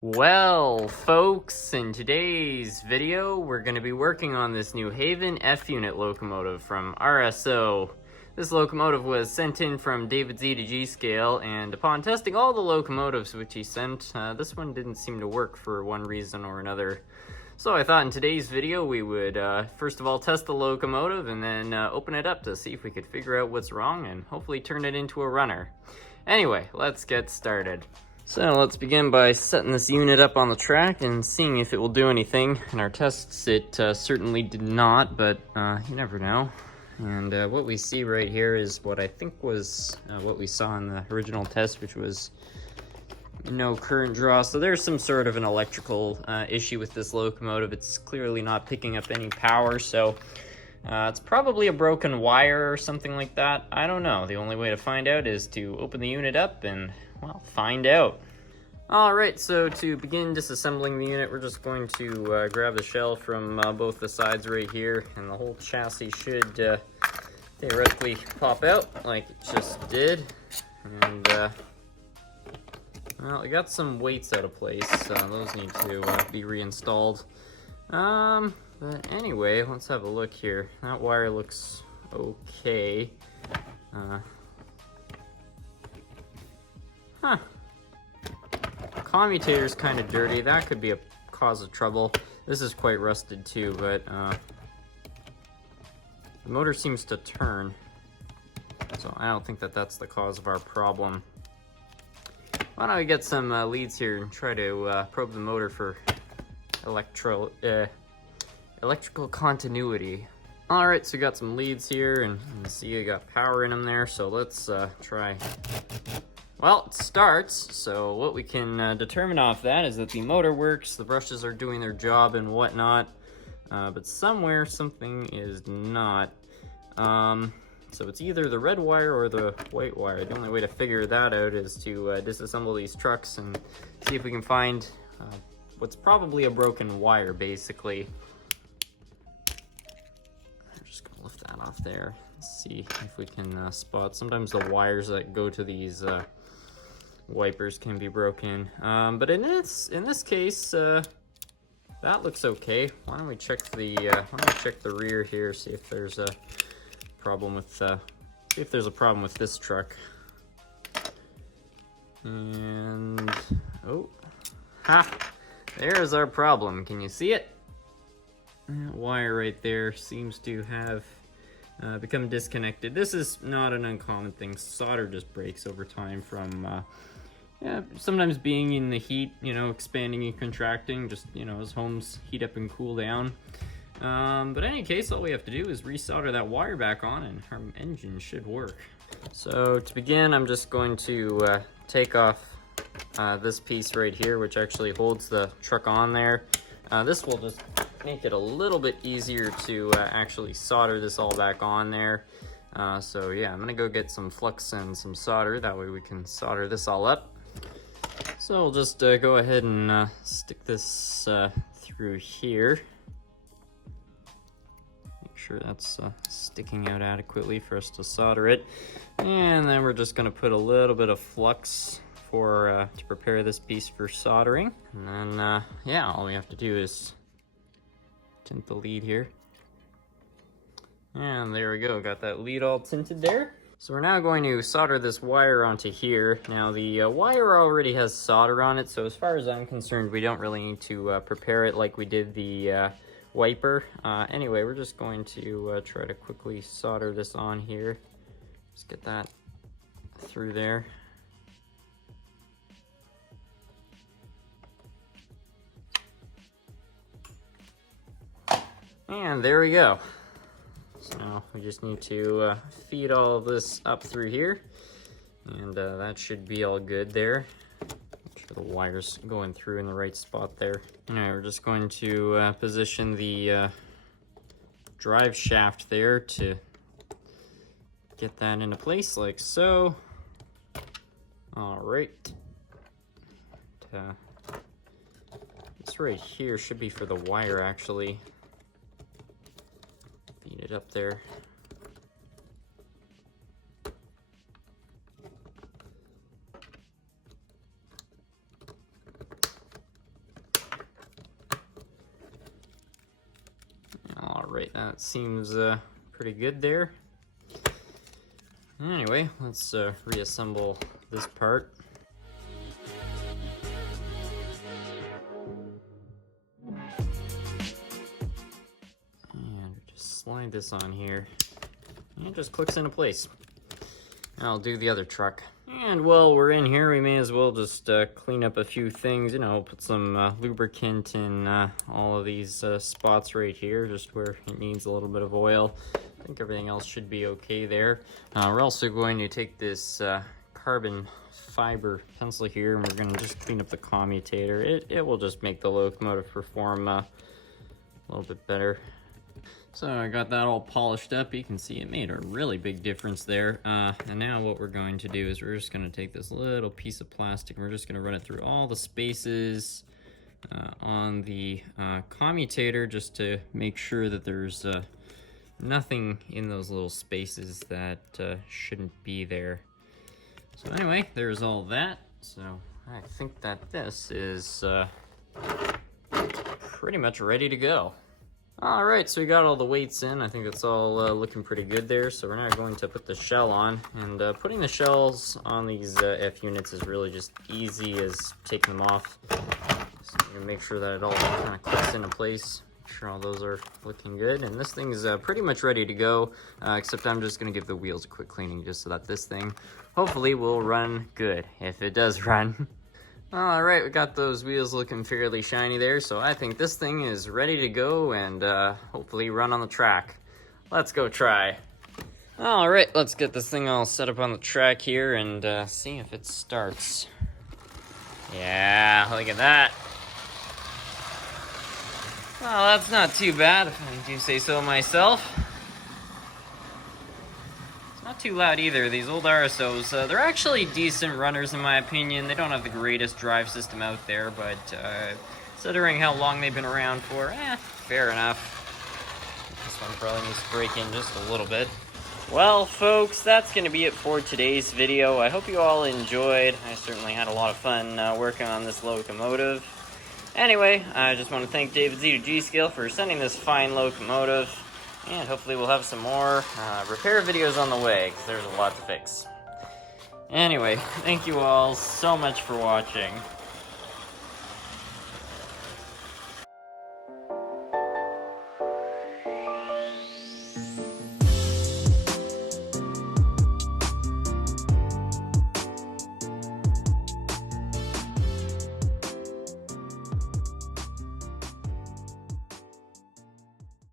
Well, folks, in today's video, we're going to be working on this New Haven F-unit locomotive from RSO. This locomotive was sent in from David's E to G scale, and upon testing all the locomotives which he sent, this one didn't seem to work for one reason or another. So I thought in today's video we would first of all test the locomotive and then open it up to see if we could figure out what's wrong and hopefully turn it into a runner. Anyway, let's get started. So let's begin by setting this unit up on the track and seeing if it will do anything. In our tests, it certainly did not, but you never know. And what we see right here is what I think was what we saw in the original test, which was no current draw. So there's some sort of an electrical issue with this locomotive. It's clearly not picking up any power, so it's probably a broken wire or something like that. I don't know. The only way to find out is to open the unit up and, well, find out. Alright, so to begin disassembling the unit, we're just going to grab the shell from both the sides right here, and the whole chassis should theoretically pop out like it just did. And, well, we got some weights out of place, so those need to be reinstalled. But anyway, let's have a look here. That wire looks okay. Commutator's kind of dirty. That could be a cause of trouble. This is quite rusted too, but the motor seems to turn. So I don't think that that's the cause of our problem. Why don't we get some leads here and try to probe the motor for electrical continuity. Alright, so we got some leads here, and you can see you got power in them there, so let's try. Well, it starts, so what we can determine off that is that the motor works, the brushes are doing their job and whatnot, but somewhere something is not. So it's either the red wire or the white wire. The only way to figure that out is to disassemble these trucks and see if we can find what's probably a broken wire, basically. I'm just gonna lift that off there. Let's see if we can spot. Sometimes the wires that go to these wipers can be broken. But in this case, that looks okay. Why don't we check the rear here, see if there's a problem with this truck. And oh, there's our problem. Can you see it? That wire right there seems to have become disconnected. This is not an uncommon thing. Solder just breaks over time from sometimes being in the heat, expanding and contracting, just, as homes heat up and cool down. But in any case, all we have to do is resolder that wire back on and our engine should work. So to begin, I'm just going to take off this piece right here, which actually holds the truck on there. This will just make it a little bit easier to actually solder this all back on there. So yeah, I'm gonna go get some flux and some solder, that way we can solder this all up. So I'll just go ahead and stick this through here. Make sure that's sticking out adequately for us to solder it. And then we're just gonna put a little bit of flux to prepare this piece for soldering. And then, yeah, all we have to do is tint the lead here. And there we go, got that lead all tinted there. So we're now going to solder this wire onto here. Now the wire already has solder on it, so as far as I'm concerned, we don't really need to prepare it like we did the wiper. Anyway, we're just going to try to quickly solder this on here. Just get that through there. And there we go. So now we just need to feed all of this up through here, and that should be all good there. Make sure the wire's going through in the right spot there. Alright, we're just going to position the drive shaft there to get that into place like so. Alright. This right here should be for the wire, actually. Feed it up there. Alright, that seems pretty good there. Anyway, let's reassemble this part. And just slide this on here. And it just clicks into place. I'll do the other truck. And while we're in here, we may as well just clean up a few things, you know, put some lubricant in all of these spots right here, just where it needs a little bit of oil. I think everything else should be okay there. We're also going to take this carbon fiber pencil here, and we're going to just clean up the commutator. It will just make the locomotive perform a little bit better. So I got that all polished up. You can see it made a really big difference there. And now what we're going to do is we're just going to take this little piece of plastic and we're just going to run it through all the spaces on the commutator, just to make sure that there's nothing in those little spaces that shouldn't be there. So anyway, there's all that. So I think that this is pretty much ready to go. All right, so we got all the weights in. I think it's all looking pretty good there. So we're now going to put the shell on, and putting the shells on these F units is really just easy as taking them off. So you can make sure that it all kind of clicks into place. Make sure all those are looking good, and this thing is pretty much ready to go. Except I'm just gonna give the wheels a quick cleaning, just so that this thing hopefully will run good, if it does run. All right, we got those wheels looking fairly shiny there, so I think this thing is ready to go and hopefully run on the track. Let's go try. All right, let's get this thing all set up on the track here and see if it starts. Yeah, look at that. Well, that's not too bad, if I do say so myself. Not too loud either. These old RSOs, they're actually decent runners in my opinion. They don't have the greatest drive system out there, but considering how long they've been around for, fair enough. This one probably needs to break in just a little bit. Well, folks, that's going to be it for today's video. I hope you all enjoyed. I certainly had a lot of fun working on this locomotive. Anyway, I just want to thank David Z to G-Scale for sending this fine locomotive. And hopefully we'll have some more repair videos on the way, because there's a lot to fix. Anyway, thank you all so much for watching.